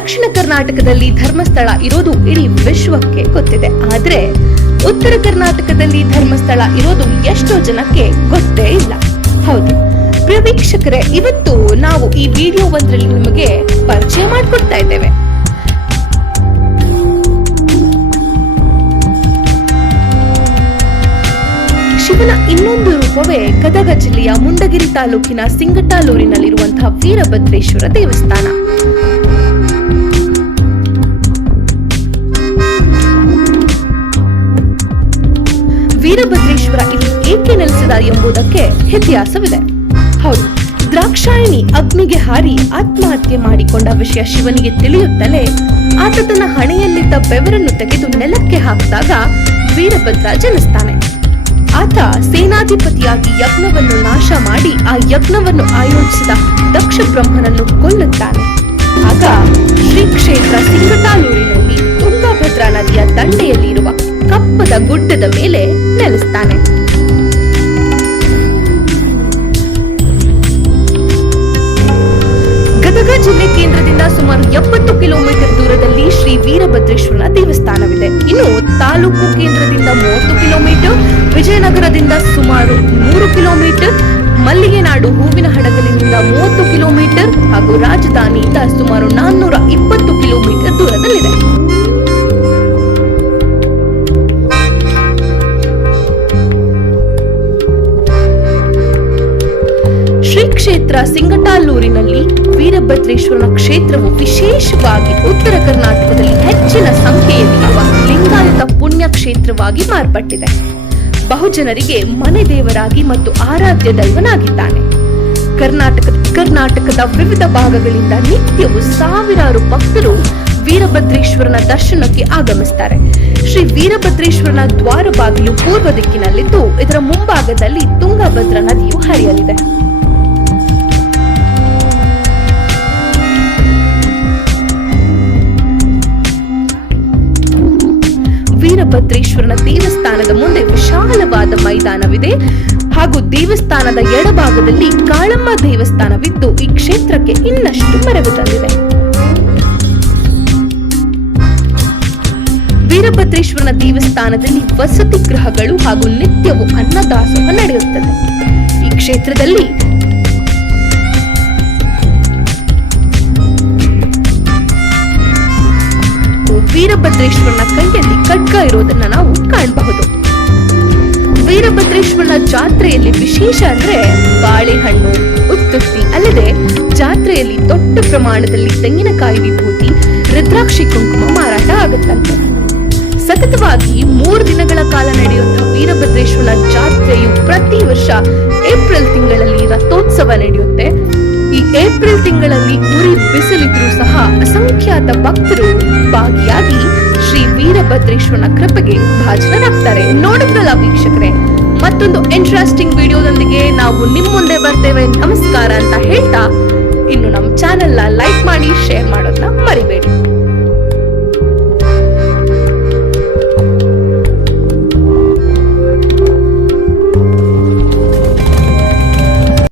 ದಕ್ಷಿಣ ಕರ್ನಾಟಕದಲ್ಲಿ ಧರ್ಮಸ್ಥಳ ಇರೋದು ಇಡೀ ವಿಶ್ವಕ್ಕೆ ಗೊತ್ತಿದೆ. ಆದ್ರೆ ಉತ್ತರ ಕರ್ನಾಟಕದಲ್ಲಿ ಧರ್ಮಸ್ಥಳ ಇರೋದು ಎಷ್ಟೋ ಜನಕ್ಕೆ ಗೊತ್ತೇ ಇಲ್ಲ. ಹೌದು ಪ್ರಿಯ ವೀಕ್ಷಕರೇ, ಇವತ್ತು ನಾವು ಈ ವಿಡಿಯೋ ಒಂದರಲ್ಲಿ ನಿಮಗೆ ಪರಿಚಯ ಮಾಡಿಕೊಡ್ತಾ ಇದ್ದೇವೆ. ಶಿವನ ಇನ್ನೊಂದು ರೂಪವೇ ಗದಗ ಜಿಲ್ಲೆಯ ಮುಂಡಗಿರಿ ತಾಲೂಕಿನ ಸಿಂಗಟಾಲೂರಿನಲ್ಲಿರುವಂತಹ ವೀರಭದ್ರೇಶ್ವರ ದೇವಸ್ಥಾನ. ವೀರಭದ್ರೇಶ್ವರ ಇಲ್ಲಿ ಏಕೆ ನೆಲೆಸಿದ ಎಂಬುದಕ್ಕೆ ಇತಿಹಾಸವಿದೆ. ಹೌದು, ದ್ರಾಕ್ಷಾಯಣಿ ಅಗ್ನಿಗೆ ಹಾರಿ ಆತ್ಮಹತ್ಯೆ ಮಾಡಿಕೊಂಡ ವಿಷಯ ಶಿವನಿಗೆ ತಿಳಿಯುತ್ತಲೇ ಆತ ತನ್ನ ಹಣೆಯಲ್ಲಿದ್ದ ಬೆವರನ್ನು ತೆಗೆದು ನೆಲಕ್ಕೆ ಹಾಕಿದಾಗ ವೀರಭದ್ರ ಜನಿಸ್ತಾನೆ. ಆತ ಸೇನಾಧಿಪತಿಯಾಗಿ ಯಜ್ಞವನ್ನು ನಾಶ ಮಾಡಿ ಆ ಯಜ್ಞವನ್ನು ಆಯೋಜಿಸಿದ ದಕ್ಷ ಬ್ರಹ್ಮನನ್ನು ಕೊಲ್ಲುತ್ತಾನೆ. ಆಗ ಶ್ರೀ ಕ್ಷೇತ್ರ ಸಿಂಗಟಾಲೂರಿನಲ್ಲಿ ತುಂಗಭದ್ರಾ ನದಿಯ ದಂಡೆಯಲ್ಲಿರುವ ಕಪ್ಪದ ಗುಡ್ಡದ ಮೇಲೆ ನೆಲೆಸ್ತಾನೆ. ಗದಗ ಜಿಲ್ಲೆ ಕೇಂದ್ರದಿಂದ ಸುಮಾರು 70 ಕಿಲೋಮೀಟರ್ ದೂರದಲ್ಲಿ ಶ್ರೀ ವೀರಭದ್ರೇಶ್ವರನ ದೇವಸ್ಥಾನವಿದೆ. ಇನ್ನು ತಾಲೂಕು ಕೇಂದ್ರದಿಂದ 30 ಕಿಲೋಮೀಟರ್, ವಿಜಯನಗರದಿಂದ ಸುಮಾರು 100 ಕಿಲೋಮೀಟರ್, ಮಲ್ಲಿಗೆನಾಡು ಹೂವಿನ ಹಡಗಲಿನಿಂದ 30 ಕಿಲೋಮೀಟರ್ ಹಾಗೂ ರಾಜಧಾನಿಯಿಂದ ಸುಮಾರು 420 ಕಿಲೋಮೀಟರ್ ದೂರದಲ್ಲಿದೆ. ಶ್ರೀ ಕ್ಷೇತ್ರ ಸಿಂಗಟಾಲೂರಿನಲ್ಲಿ ವೀರಭದ್ರೇಶ್ವರನ ಕ್ಷೇತ್ರವು ವಿಶೇಷವಾಗಿ ಉತ್ತರ ಕರ್ನಾಟಕದಲ್ಲಿ ಹೆಚ್ಚಿನ ಸಂಖ್ಯೆಯಲ್ಲಿರುವ ಲಿಂಗಾಯತ ಪುಣ್ಯ ಕ್ಷೇತ್ರವಾಗಿ ಮಾರ್ಪಟ್ಟಿದೆ. ಬಹುಜನರಿಗೆ ಮನೆ ದೇವರಾಗಿ ಮತ್ತು ಆರಾಧ್ಯ ದೈವನಾಗಿದ್ದಾನೆ. ಕರ್ನಾಟಕದ ವಿವಿಧ ಭಾಗಗಳಿಂದ ನಿತ್ಯವೂ ಸಾವಿರಾರು ಭಕ್ತರು ವೀರಭದ್ರೇಶ್ವರನ ದರ್ಶನಕ್ಕೆ ಆಗಮಿಸುತ್ತಾರೆ. ಶ್ರೀ ವೀರಭದ್ರೇಶ್ವರನ ದ್ವಾರ ಬಾಗಿಲು ಪೂರ್ವ ದಿಕ್ಕಿನಲ್ಲಿದ್ದು ಇದರ ಮುಂಭಾಗದಲ್ಲಿ ತುಂಗಭದ್ರಾ ನದಿಯು ಹರಿಯಲಿದೆ. ವೀರಭದ್ರೇಶ್ವರನ ದೇವಸ್ಥಾನದ ಮುಂದೆ ವಿಶಾಲವಾದ ಮೈದಾನವಿದೆ ಹಾಗೂ ದೇವಸ್ಥಾನದ ಎಡಭಾಗದಲ್ಲಿ ಕಾಳಮ್ಮ ದೇವಸ್ಥಾನವಿದ್ದು ಈ ಕ್ಷೇತ್ರಕ್ಕೆ ಇನ್ನಷ್ಟು ಮೆರುಗು ತಂದಿದೆ. ವೀರಭದ್ರೇಶ್ವರನ ದೇವಸ್ಥಾನದಲ್ಲಿ ವಸತಿ ಗೃಹಗಳು ಹಾಗೂ ನಿತ್ಯವೂ ಅನ್ನದಾಸೋಹ ನಡೆಯುತ್ತದೆ. ಈ ಕ್ಷೇತ್ರದಲ್ಲಿ ವೀರಭದ್ರೇಶ್ವರನ ಕೈಯಲ್ಲಿ ಖಡ್ಗ ಇರೋದನ್ನ ನಾವು ಕಾಣಬಹುದು. ವೀರಭದ್ರೇಶ್ವರನ ಜಾತ್ರೆಯಲ್ಲಿ ವಿಶೇಷ ಅಂದ್ರೆ ಬಾಳೆಹಣ್ಣು, ಉತ್ತುತ್ತಿ ಅಲ್ಲದೆ ಜಾತ್ರೆಯಲ್ಲಿ ದೊಡ್ಡ ಪ್ರಮಾಣದಲ್ಲಿ ತೆಂಗಿನಕಾಯಿ ವಿಭೂತಿ, ರುದ್ರಾಕ್ಷಿ ಕುಂಕುಮ ಮಾರಾಟ ಆಗುತ್ತಂತೆ. ಸತತವಾಗಿ 3 ದಿನಗಳ ಕಾಲ ನಡೆಯುವಂತಹ ವೀರಭದ್ರೇಶ್ವರನ ಜಾತ್ರೆಯು ಪ್ರತಿ ವರ್ಷ ಏಪ್ರಿಲ್ ತಿಂಗಳಲ್ಲಿ ರಥೋತ್ಸವ ನಡೆಯುತ್ತೆ. ಈ ಏಪ್ರಿಲ್ ತಿಂಗಳಲ್ಲಿ ಉರಿ ಬಿಸಿಲಿದ್ರೂ ಸಹ ಅಸಂಖ್ಯಾತ ಭಕ್ತರು ಭಾಗಿಯಾಗಿ ಶ್ರೀ ವೀರಭದ್ರೇಶ್ವರನ ಕೃಪೆಗೆ ಭಾಜನರಾಗ್ತಾರೆ. ನೋಡಿದ್ರಲ್ಲ ವೀಕ್ಷಕರೇ, ಮತ್ತೊಂದು ಇಂಟ್ರೆಸ್ಟಿಂಗ್ ವಿಡಿಯೋದೊಂದಿಗೆ ನಾವು ನಿಮ್ಮ ಮುಂದೆ ಬರ್ತೇವೆ. ನಮಸ್ಕಾರ ಅಂತ ಹೇಳ್ತಾ ಇನ್ನು ನಮ್ಮ ಚಾನೆಲ್ ನ ಲೈಕ್ ಮಾಡಿ,